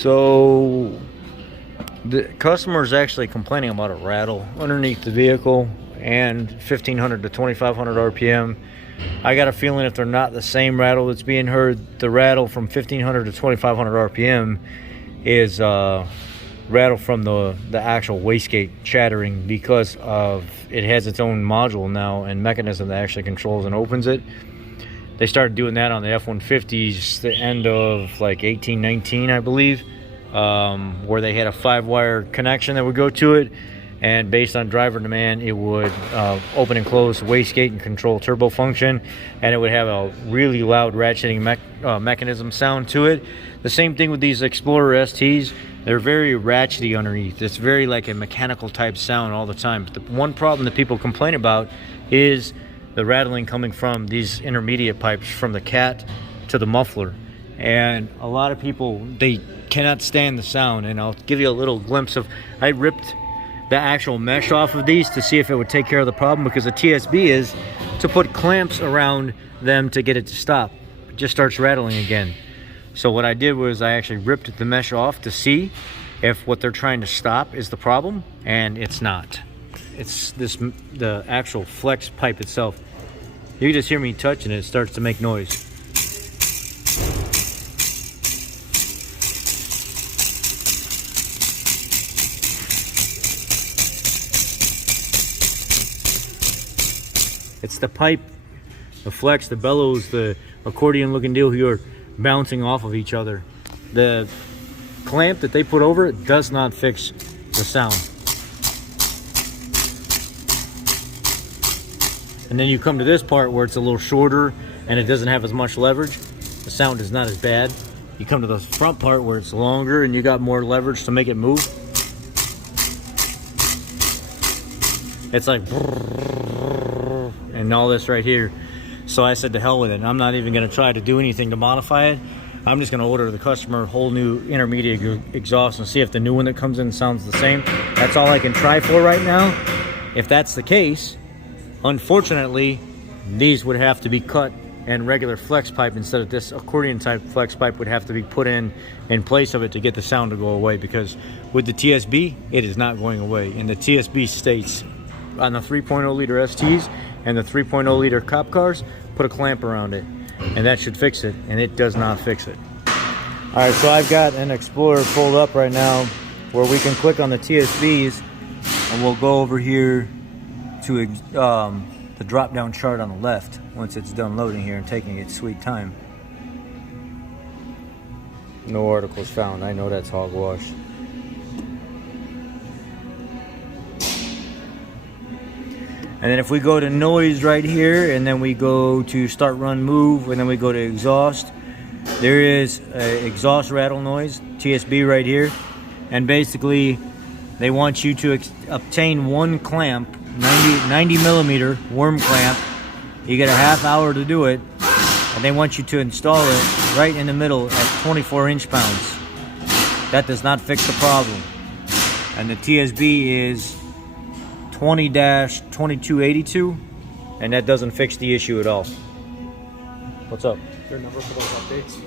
So the customer is actually complaining about a rattle underneath the vehicle and 1500 to 2500 RPM. I got a feeling if they're not the same rattle that's being heard, the rattle from 1500 to 2500 RPM is rattle from the actual wastegate chattering, because of it has its own module now and mechanism that actually controls and opens it. They started doing that on the F-150s the end of like 1819, I believe, where they had a 5-wire connection that would go to it, and based on driver demand it would open and close wastegate and control turbo function, and it would have a really loud ratcheting mechanism sound to it. The same thing with these Explorer STs. They're very ratchety underneath. It's very like a mechanical type sound all the time. But the one problem that people complain about is the rattling coming from these intermediate pipes from the cat to the muffler. And a lot of people, they cannot stand the sound. And I'll give you a little glimpse of, I ripped the actual mesh off of these to see if it would take care of the problem, because the TSB is to put clamps around them to get it to stop. It just starts rattling again. So what I did was I actually ripped the mesh off to see if what they're trying to stop is the problem, and it's not. It's the actual flex pipe itself. You can just hear me touching it, it starts to make noise. It's the pipe, the flex, the bellows, the accordion looking deal here bouncing off of each other. The clamp that they put over it does not fix the sound. And then you come to this part where it's a little shorter and it doesn't have as much leverage. The sound is not as bad. You come to the front part where it's longer and you got more leverage to make it move. It's like and all this right here. So I said to hell with it. I'm not even going to try to do anything to modify it. I'm just going to order the customer a whole new intermediate exhaust and see if the new one that comes in sounds the same. That's all I can try for right now. If that's the case, unfortunately, these would have to be cut, and regular flex pipe instead of this accordion type flex pipe would have to be put in place of it to get the sound to go away, because with the TSB, it is not going away. And the TSB states on the 3.0 liter STs and the 3.0 liter cop cars, put a clamp around it, and that should fix it, and it does not fix it. All right, so I've got an Explorer pulled up right now where we can click on the TSBs, and we'll go over here to the drop-down chart on the left once it's done loading here and taking its sweet time. No articles found. I know that's hogwash. And then if we go to noise right here, and then we go to start, run, move, and then we go to exhaust, there is a exhaust rattle noise, TSB right here. And basically, they want you to obtain one clamp, 90 millimeter worm clamp. You get a half hour to do it, and they want you to install it right in the middle at 24 inch-pounds. That does not fix the problem. And the TSB is 20-2282, and that doesn't fix the issue at all. What's up? Is there a number for those updates?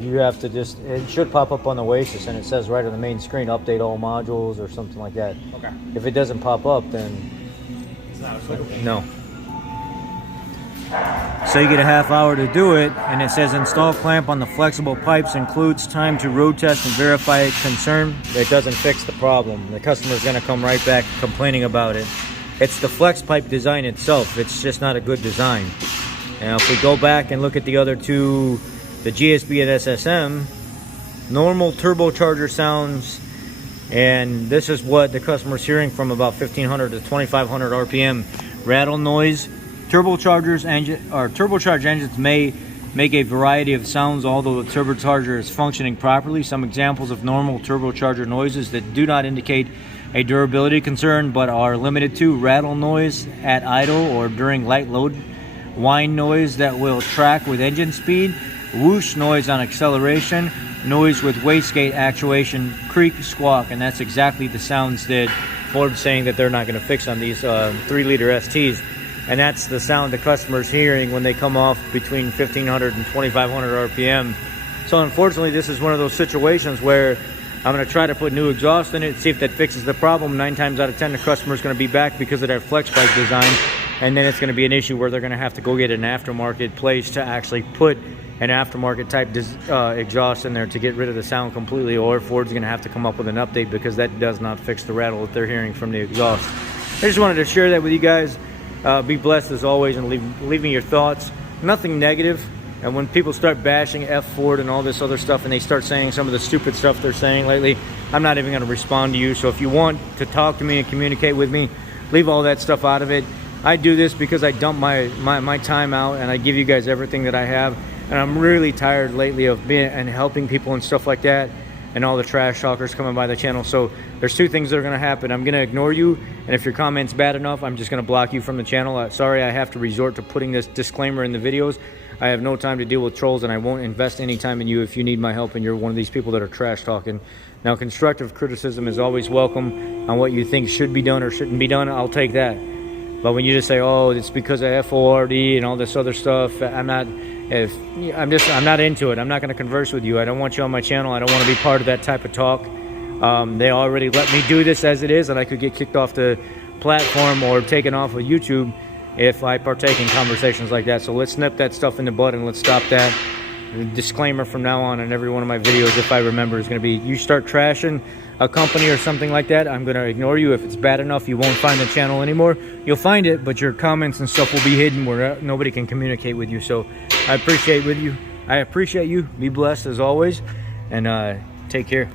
You have to just, it should pop up on the Oasis, and it says right on the main screen, update all modules or something like that. Okay. If it doesn't pop up, then no. So you get a half hour to do it, and it says install clamp on the flexible pipes, includes time to road test and verify concern. It doesn't fix the problem. The customer's going to come right back complaining about it. It's the flex pipe design itself. It's just not a good design. Now if we go back and look at the other two, the GSB and SSM, normal turbocharger sounds, and this is what the customer's hearing from about 1500 to 2500 RPM rattle noise. Turbocharged engines may make a variety of sounds, although the turbocharger is functioning properly. Some examples of normal turbocharger noises that do not indicate a durability concern but are limited to rattle noise at idle or during light load, whine noise that will track with engine speed, whoosh noise on acceleration, noise with wastegate actuation, creak, squawk, and that's exactly the sounds that Ford's saying that they're not going to fix on these 3-liter STs. And that's the sound the customer's hearing when they come off between 1500 and 2500 RPM. So unfortunately, this is one of those situations where I'm going to try to put new exhaust in it, see if that fixes the problem. 9 times out of 10, the customer's going to be back because of that flex pipe design, and then it's going to be an issue where they're going to have to go get an aftermarket place to actually put an aftermarket type exhaust in there to get rid of the sound completely, or Ford's going to have to come up with an update because that does not fix the rattle that they're hearing from the exhaust. I just wanted to share that with you guys. Be blessed as always, and leave me your thoughts. Nothing negative. And when people start bashing F Ford and all this other stuff, and they start saying some of the stupid stuff they're saying lately, I'm not even going to respond to you. So if you want to talk to me and communicate with me, leave all that stuff out of it. I do this because I dump my time out, and I give you guys everything that I have. And I'm really tired lately of being and helping people and stuff like that, and all the trash talkers coming by the channel. So there's 2 things that are going to happen. I'm going to ignore you, and if your comment's bad enough, I'm just going to block you from the channel. Sorry, I have to resort to putting this disclaimer in the videos. I have no time to deal with trolls, and I won't invest any time in you if you need my help and you're one of these people that are trash talking. Now, constructive criticism is always welcome on what you think should be done or shouldn't be done. I'll take that. But when you just say, oh, it's because of FORD and all this other stuff, I'm not into it. I'm not going to converse with you. I don't want you on my channel. I don't want to be part of that type of talk. They already let me do this as it is, and I could get kicked off the platform or taken off of YouTube if I partake in conversations like that. So let's nip that stuff in the bud and let's stop that. The disclaimer from now on in every one of my videos, if I remember, is going to be, you start trashing a company or something like that, I'm going to ignore you. If it's bad enough, you won't find the channel anymore. You'll find it, but your comments and stuff will be hidden where nobody can communicate with you. So I appreciate you. Be blessed as always, and take care.